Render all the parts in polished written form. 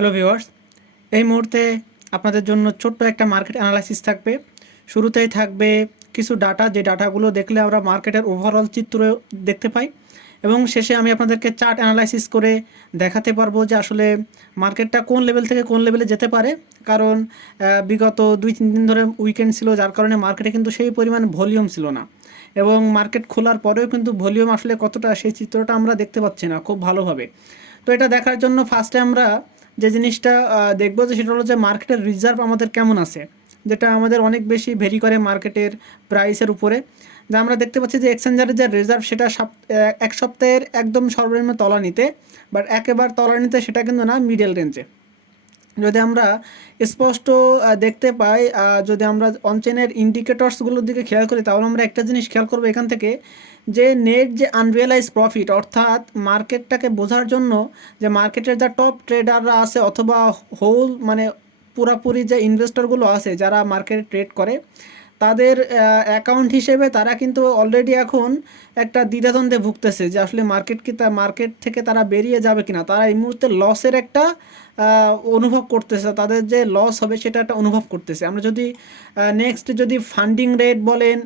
Hello viewers, এই মুহূর্তে আপনাদের জন্য ছোট্ট একটা মার্কেট অ্যানালাইসিস থাকবে। শুরুতেই থাকবে কিছু ডাটা, যে ডাটাগুলো দেখলে আমরা মার্কেটের ওভারঅল চিত্র দেখতে পাই, এবং শেষে আমি আপনাদেরকে চার্ট অ্যানালাইসিস করে দেখাতে পারবো যে আসলে মার্কেটটা কোন লেভেল থেকে কোন লেভেলে যেতে পারে। কারণ বিগত 2-3 দিন ধরে উইকেন্ড ছিল, যার কারণে মার্কেটে কিন্তু সেই পরিমাণ ভলিউম ছিল না, এবং মার্কেট খোলার পরেও কিন্তু ভলিউম আসলে কতটা, সেই চিত্রটা আমরা দেখতে পাচ্ছি না খুব ভালোভাবে। তো এটা দেখার জন্য ফার্স্টে আমরা যে জিনিসটা দেখবো, যে সেটা হলো যে মার্কেটের রিজার্ভ আমাদের কেমন আছে, যেটা আমাদের অনেক বেশি ভেরি করে মার্কেটের প্রাইসের উপরে। যা আমরা দেখতে পাচ্ছি যে এক্সচেঞ্জারের যে রিজার্ভ, সেটা এক সপ্তাহের একদম সর্বনিম্ন তলানিতে, বাট একেবারে তলানিতে সেটা কিন্তু না, মিডল রেঞ্জে। যদি আমরা স্পষ্ট দেখতে পাই, যদি আমরা অনচেনের ইন্ডিকেটরসগুলোর দিকে খেয়াল করি, তাহলে আমরা একটা জিনিস খেয়াল করবো এখান থেকে, যে নেট যে আনরিয়েলাইজ প্রফিট, অর্থাৎ মার্কেটটাকে বোঝার জন্য যে মার্কেটের যা টপ ট্রেডাররা আছে, অথবা হোল মানে পুরাপুরি যে ইনভেস্টরগুলো আছে যারা মার্কেটে ট্রেড করে, তাদের অ্যাকাউন্ট হিসেবে তারা কিন্তু অলরেডি এখন একটা দ্বিধাদ্বন্দ্বে ভুগতেছে যে আসলে মার্কেট থেকে তারা বেরিয়ে যাবে কিনা। তারা এই মুহূর্তে লসের একটা অনুভব করতেছে, তাদের যে লস হবে সেটা একটা অনুভব করতেছে। আমরা যদি নেক্সট যদি ফান্ডিং রেট বলেন,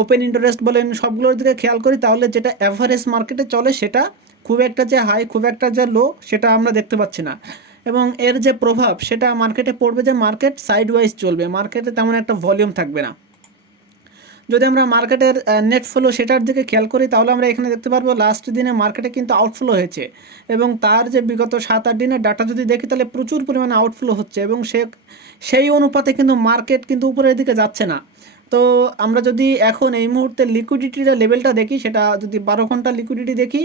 ওপেন ইন্টারেস্ট বলেন, সবগুলোর দিকে খেয়াল করি, তাহলে যেটা অ্যাভারেজ মার্কেটে চলে সেটা খুব একটা যে হাই, খুব একটা যে লো, সেটা আমরা দেখতে পাচ্ছি না। এবং এর যে প্রভাব সেটা মার্কেটে পড়বে, যে মার্কেট সাইডওয়াইজ চলবে, মার্কেটে তেমন একটা ভলিউম থাকবে না। যদি আমরা মার্কেটের নেট ফ্লো সেটার দিকে খেয়াল করি, তাহলে আমরা এখানে দেখতে পারবো লাস্ট দিনে মার্কেটে কিন্তু আউটফ্লো হয়েছে, এবং তার যে বিগত 7-8 দিনের ডাটা যদি দেখি, তাহলে প্রচুর পরিমাণে আউটফ্লো হচ্ছে, এবং সেই অনুপাতে কিন্তু মার্কেট কিন্তু উপরের দিকে যাচ্ছে না। তো আমরা যদি এখন এই মুহূর্তে লিকুইডিটির লেভেলটা দেখি, সেটা যদি 12 ঘন্টা লিকুইডিটি দেখি,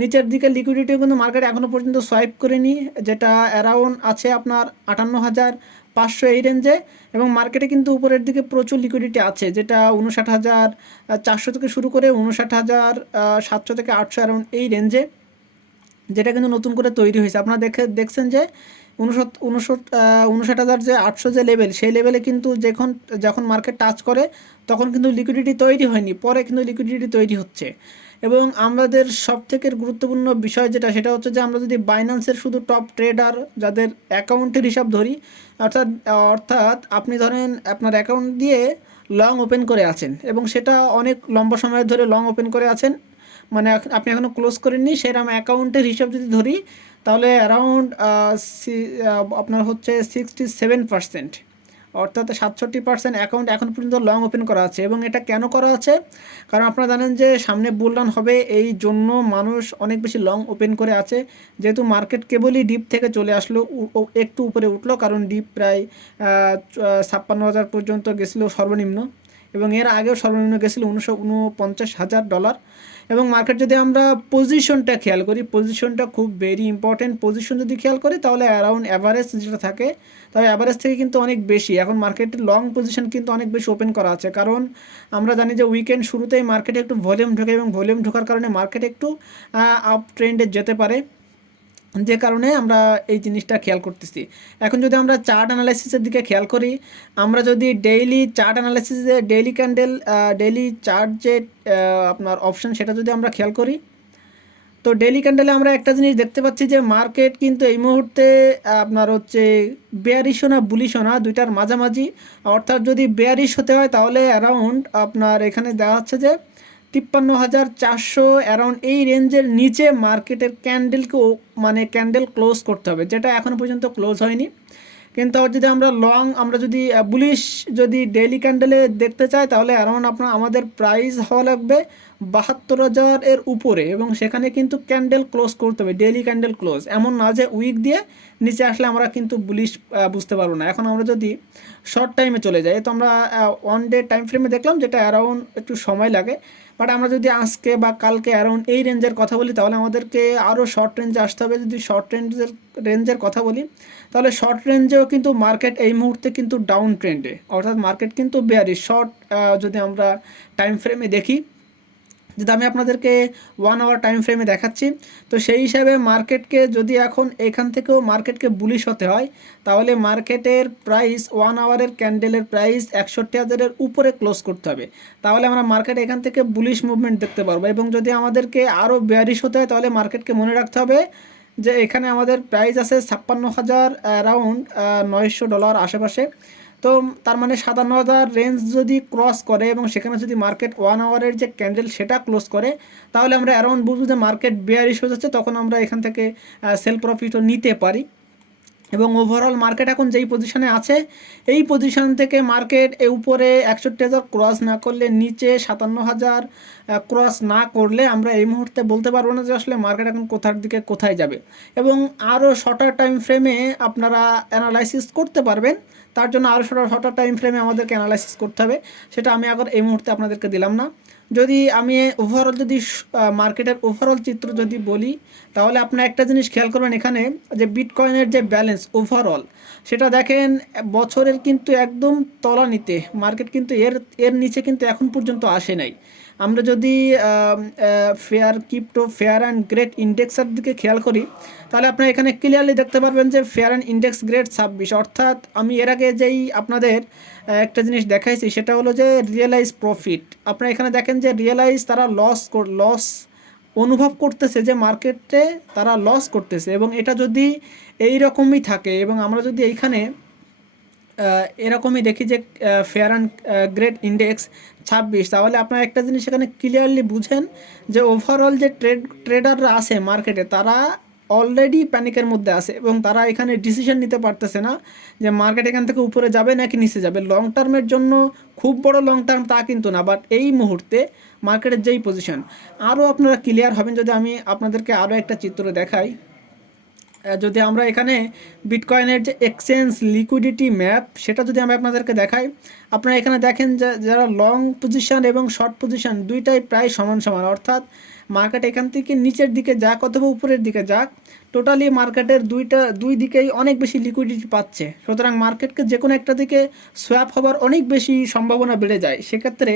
নিচের দিকে লিকুইডিটিও কিন্তু মার্কেট এখনও পর্যন্ত সোয়াইপ করেনি, যেটা অ্যারাউন্ড আছে আপনার 58,500 এই রেঞ্জে। এবং মার্কেটে কিন্তু উপরের দিকে প্রচুর লিকুইডিটি আছে, যেটা 59,400 থেকে শুরু করে 59,700 থেকে 800 অ্যারাউন্ড এই রেঞ্জে, যেটা কিন্তু নতুন করে তৈরি হয়েছে। আপনারা দেখছেন যে 59,800 যে 800 যে লেভেল, সেই লেভেলে কিন্তু যখন মার্কেট টাচ করে, তখন কিন্তু লিকুইডিটি তৈরি হয়নি, পরে কিন্তু লিকুইডিটি তৈরি হচ্ছে। এবং আমাদের সবথেকে গুরুত্বপূর্ণ বিষয় যেটা, সেটা হচ্ছে যে আমরা যদি বাইন্যান্সের শুধু টপ ট্রেডার যাদের অ্যাকাউন্টের হিসাব ধরি, অর্থাৎ অর্থাৎ আপনি ধরেন আপনার অ্যাকাউন্ট দিয়ে লং ওপেন করে আছেন, এবং সেটা অনেক লম্বা সময় ধরে লং ওপেন করে আছেন, মানে আপনি এখনও ক্লোজ করেননি, সেরকম অ্যাকাউন্টের হিসাব যদি ধরি, তাহলে অ্যারাউন্ড আপনার হচ্ছে 67%, অর্থাৎ 67% অ্যাকাউন্ট এখন পর্যন্ত লং ওপেন করা আছে। এবং এটা কেন করা আছে? কারণ আপনারা জানেন যে সামনে বুলরান হবে, এই জন্য মানুষ অনেক বেশি লং ওপেন করে আছে। যেহেতু মার্কেট কেবলই ডিপ থেকে চলে আসলো, একটু উপরে উঠলো, কারণ ডিপ প্রায় 56,000 পর্যন্ত গেছিলো সর্বনিম্ন, এবং এর আগেও সর্বনিম্ন গেছিলো $49,000। এবং মার্কেট যদি আমরা পজিশনটা খেয়াল করি, পজিশনটা খুব ভেরি ইম্পর্টেন্ট। পজিশন যদি খেয়াল করি, তাহলে অ্যারাউন্ড অ্যাভারেজ যেটা থাকে, তবে অ্যাভারেজ থেকে কিন্তু অনেক বেশি এখন মার্কেটের লং পজিশন কিন্তু অনেক বেশি ওপেন করা আছে। কারণ আমরা জানি যে উইকেন্ড শুরুতেই মার্কেটে একটু ভলিউম ঢোকে, এবং ভলিউম ঢোকার কারণে মার্কেট একটু আপ ট্রেন্ডে যেতে পারে, যে কারণে আমরা এই জিনিসটা খেয়াল করতেছি। এখন যদি আমরা চার্ট অ্যানালাইসিসের দিকে খেয়াল করি, আমরা যদি ডেইলি চার্ট অ্যানালাইসিসে ডেইলি চার্ট যে আপনার অপশন, সেটা যদি আমরা খেয়াল করি, তো ডেইলি ক্যান্ডেলে আমরা একটা জিনিস দেখতে পাচ্ছি, যে মার্কেট কিন্তু এই মুহূর্তে আপনার হচ্ছে বেয়ারিশও না বুলিশও না, দুইটার মাঝামাঝি। অর্থাৎ যদি বেয়ারিশ হতে হয়, তাহলে অ্যারাউন্ড আপনার এখানে দেওয়া হচ্ছে যে 53,400 অ্যারাউন্ড এই রেঞ্জের নিচে মার্কেটের ক্যান্ডেল ক্লোজ করতে হবে, যেটা এখনও পর্যন্ত ক্লোজ হয়নি। কিন্তু যদি আমরা যদি বুলিশ যদি ডেইলি ক্যান্ডেলে দেখতে চাই, তাহলে অ্যারাউন্ড আমাদের প্রাইস হওয়া লাগবে 72,000 এর উপরে, এবং সেখানে কিন্তু ক্যান্ডেল ক্লোজ করতে হবে, ডেইলি ক্যান্ডেল ক্লোজ। এমন না যে উইক দিয়ে নিচে আসলে আমরা কিন্তু বুলিশ বুঝতে পারবো না। এখন আমরা যদি শর্ট টাইমে চলে যাই, তো আমরা 1 ডে টাইম ফ্রেমে দেখলাম, যেটা অ্যারাউন্ড একটু সময় লাগে। বাট আমরা যদি আজকে বা কালকে অ্যারাউন্ড এই রেঞ্জের কথা বলি, তাহলে আমাদেরকে আরও শর্ট রেঞ্জে আসতে হবে। যদি শর্ট রেঞ্জের কথা বলি, তাহলে শর্ট রেঞ্জেও কিন্তু মার্কেট এই মুহূর্তে কিন্তু ডাউন ট্রেন্ডে, অর্থাৎ মার্কেট কিন্তু বেয়ারিশ। যদি আমরা টাইম ফ্রেমে দেখি, যদি আমি আপনাদেরকে 1 আওয়ার টাইম ফ্রেমে দেখাচ্ছি, তো সেই হিসাবে মার্কেটকে যদি এখন এখান থেকেও মার্কেটকে বুলিশ হতে হয়, তাহলে মার্কেটের প্রাইস 1 আওয়ারের ক্যান্ডেলের প্রাইস 61,000-এর উপরে ক্লোজ করতে হবে, তাহলে আমরা মার্কেট এখান থেকে বুলিশ মুভমেন্ট দেখতে পারবো। এবং যদি আমাদেরকে আরও বেয়ারিশ হতে হয়, তাহলে মার্কেটকে মনে রাখতে হবে যে এখানে আমাদের প্রাইস আছে 56,000 অ্যারাউন্ড $900 আশেপাশে। তো তার মানে 57,000 রেঞ্জ যদি ক্রস করে এবং সেখানে যদি মার্কেট 1 আওয়ারের যে ক্যান্ডেল সেটা ক্লোজ করে, তাহলে আমরা অ্যারাউন্ড বুঝবো যে মার্কেট বেয়ারিশ হয়ে যাচ্ছে, তখন আমরা এখান থেকে সেল প্রফিটও নিতে পারি। এবং ওভারঅল মার্কেট এখন যেই পজিশনে আছে, এই পজিশন থেকে মার্কেট উপরে 61,000 ক্রস না করলে, নিচে 57,000 ক্রস না করলে আমরা এই মুহূর্তে বলতে পারবো না যে আসলে মার্কেট এখন কোথার দিকে কোথায় যাবে। এবং আরও শর্টার টাইম ফ্রেমে আপনারা অ্যানালাইসিস করতে পারবেন, তার জন্য আরও শর্টার টাইম ফ্রেমে আমাদেরকে অ্যানালাইসিস করতে হবে, সেটা আমি আবার এই মুহূর্তে আপনাদেরকে দিলাম না। যদি আমি ওভারঅল যদি মার্কেটের ওভারঅল চিত্র যদি বলি, তাহলে আপনারা একটা জিনিস খেয়াল করবেন, এখানে যে বিটকয়েনের যে ব্যালেন্স ওভারঅল সেটা দেখেন বছরের কিন্তু একদম তলানিতে, মার্কেট কিন্তু এর নিচে কিন্তু এখন পর্যন্ত আসে নাই। আমরা যদি ফেয়ার অ্যান্ড গ্রেড ইন্ডেক্সের দিকে খেয়াল করি, তাহলে আপনারা এখানে ক্লিয়ারলি দেখতে পারবেন যে ফেয়ার অ্যান্ড ইন্ডেক্স গ্রেড 26, অর্থাৎ আমি এর আগে যেই আপনাদের একটা জিনিস দেখাইছি সেটা হলো যে রিয়েলাইজ প্রফিট। আপনারা এখানে দেখেন যে রিয়েলাইজ তারা লস অনুভব করতেছে, যে মার্কেটে তারা লস করতেছে, এবং এটা যদি এই রকমই থাকে এবং আমরা যদি এইখানে এরকমই দেখি যে ফেয়ার অ্যান্ড গ্রেড ইন্ডেক্স 26, তাহলে আপনারা একটা জিনিস এখানে ক্লিয়ারলি বুঝেন যে ওভারঅল যে ট্রেডাররা আছে মার্কেটে, তারা অলরেডি প্যানিকের মধ্যে আছে এবং তারা এখানে ডিসিশন নিতে পারতেছে না যে মার্কেট এখান থেকে উপরে যাবে নাকি নিচে যাবে। লং টার্মের জন্য খুব বড় লং টার্ম তা কিন্তু না, বাট এই মুহূর্তে মার্কেটের যেই পজিশন, আরও আপনারা ক্লিয়ার হবেন যদি আমি আপনাদেরকে আরও একটা চিত্র দেখাই। যদি আমরা এখানে বিটকয়েনের যে এক্সচেঞ্জ লিকুইডিটি ম্যাপ সেটা যদি আমি আপনাদেরকে দেখাই, আপনারা এখানে দেখেন যে যারা লং পজিশন এবং শর্ট পজিশন দুইটাই প্রায় সমান সমান, অর্থাৎ মার্কেট এখান থেকে নিচের দিকে যাক অথবা উপরের দিকে যাক, টোটালি মার্কেটের দুই দিকেই অনেক বেশি লিকুইডিটি পাচ্ছে। সুতরাং মার্কেটকে যে কোনো একটা দিকে সোয়াপ হবার অনেক বেশি সম্ভাবনা বেড়ে যায়। সেক্ষেত্রে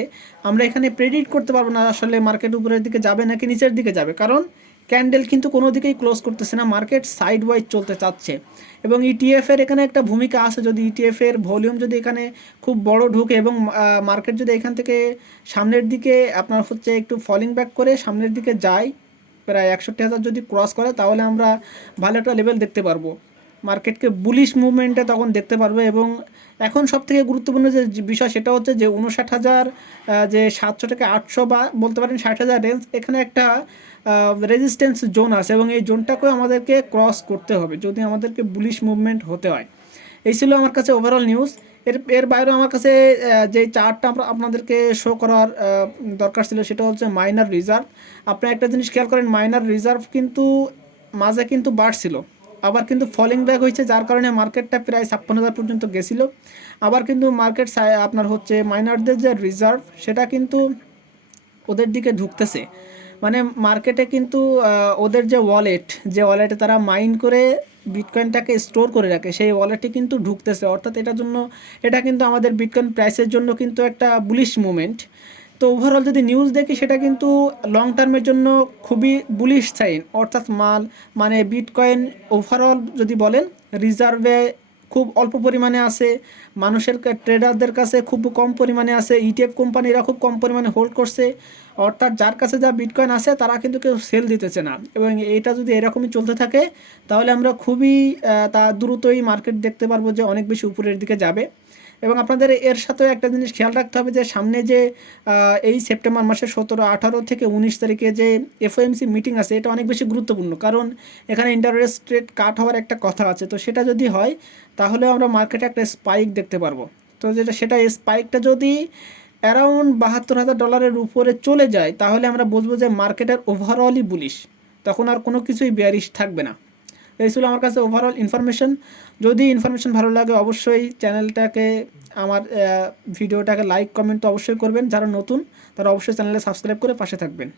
আমরা এখানে প্রেডিক্ট করতে পারবো না আসলে মার্কেট উপরের দিকে যাবে নাকি নিচের দিকে যাবে, কারণ ক্যান্ডেল কিন্তু কোনো দিকেই ক্লোজ করতেছে না, মার্কেট সাইড ওয়াইজ চলতে চাচ্ছে। এবং ইটিএফের এখানে একটা ভূমিকা আছে, যদি ইটিএফের ভলিউম যদি এখানে খুব বড় ঢুকে এবং মার্কেট যদি এখান থেকে সামনের দিকে আপনার হচ্ছে একটু ফলিং ব্যাক করে সামনের দিকে যায়, প্রায় 61,000 যদি ক্রস করে, তাহলে আমরা ভালো একটা লেভেল দেখতে পারবো, মার্কেটকে বুলিশ মুভমেন্টে তখন দেখতে পারবো। এবং এখন সবথেকে গুরুত্বপূর্ণ যে বিষয় সেটা হচ্ছে যে 59,000 যে 700 থেকে 800 বা বলতে পারেন 60,000 রেঞ্জ, এখানে একটা রেজিস্ট্যান্স জোন আছে এবং এই জোনটাকেও আমাদেরকে ক্রস করতে হবে যদি আমাদেরকে বুলিশ মুভমেন্ট হতে হয়। এই ছিল আমার কাছে ওভারঅল নিউজ। এর বাইরেও আমার কাছে যে চার্টটা আপনাদেরকে শো করার দরকার ছিল সেটা হচ্ছে মাইনার রিজার্ভ। আপনারা একটা জিনিস খেয়াল করেন, মাইনার রিজার্ভ কিন্তু মাঝে কিন্তু বাড়ছিল, আবার কিন্তু ফলিং ব্যাক হয়েছে, যার কারণে মার্কেটটা প্রায় 56,000 পর্যন্ত গেছিলো। আবার কিন্তু মার্কেট আপনার হচ্ছে মাইনারদের যে রিজার্ভ সেটা কিন্তু ওদের দিকে ঢুকতেছে, মানে মার্কেটে কিন্তু ওদের যে ওয়ালেটে তারা মাইন করে বিটকয়েনটাকে স্টোর করে রাখে, সেই ওয়ালেটে কিন্তু ঢুকতেছে, অর্থাৎ এটা কিন্তু আমাদের বিটকয়েন প্রাইসের জন্য কিন্তু একটা বুলিশ মুভমেন্ট। তো ওভারঅল যদি নিউজ দেখি সেটা কিন্তু লং টার্মের জন্য খুবই বুলিশ সাইন, অর্থাৎ মানে বিটকয়েন ওভারঅল যদি বলেন রিজার্ভে খুব অল্প পরিমাণে আছে, মানুষের ট্রেডারদের কাছে খুব কম পরিমাণে আছে, ইটিএফ কোম্পানিরা খুব কম পরিমাণে হোল্ড করছে, অর্থাৎ যার কাছে যা বিটকয়েন আছে তারা কিন্তু কেউ সেল দিতেছে না। এবং এটা যদি এরকমই চলতে থাকে তাহলে আমরা খুবই দ্রুতই মার্কেট দেখতে পারবো যে অনেক বেশি উপরের দিকে যাবে। এবং আপনাদের এর সাথেও একটা জিনিস খেয়াল রাখতে হবে যে সামনে যে এই সেপ্টেম্বর মাসের 17, 18 থেকে 19 তারিখে যে এফওএমসি মিটিং আছে, এটা অনেক বেশি গুরুত্বপূর্ণ, কারণ এখানে ইন্টারেস্ট রেট কাট হওয়ার একটা কথা আছে। তো সেটা যদি হয় তাহলেও আমরা মার্কেটে একটা স্পাইক দেখতে পারবো। তো সেটা স্পাইকটা যদি অ্যারাউন্ড $72,000 উপরে চলে যায়, তাহলে আমরা বুঝবো যে মার্কেটের ওভারঅলই বুলিশ, তখন আর কোনো কিছুই বেয়ারিশ থাকবে না। এই ছিল আমার কাছে ওভারঅল ইনফরমেশন। যদি ইনফরমেশন ভালো লাগে অবশ্যই চ্যানেলটাকে আমার ভিডিওটাকে লাইক কমেন্ট তো অবশ্যই করবেন, যারা নতুন তারা অবশ্যই চ্যানেলে সাবস্ক্রাইব করে পাশে থাকবেন।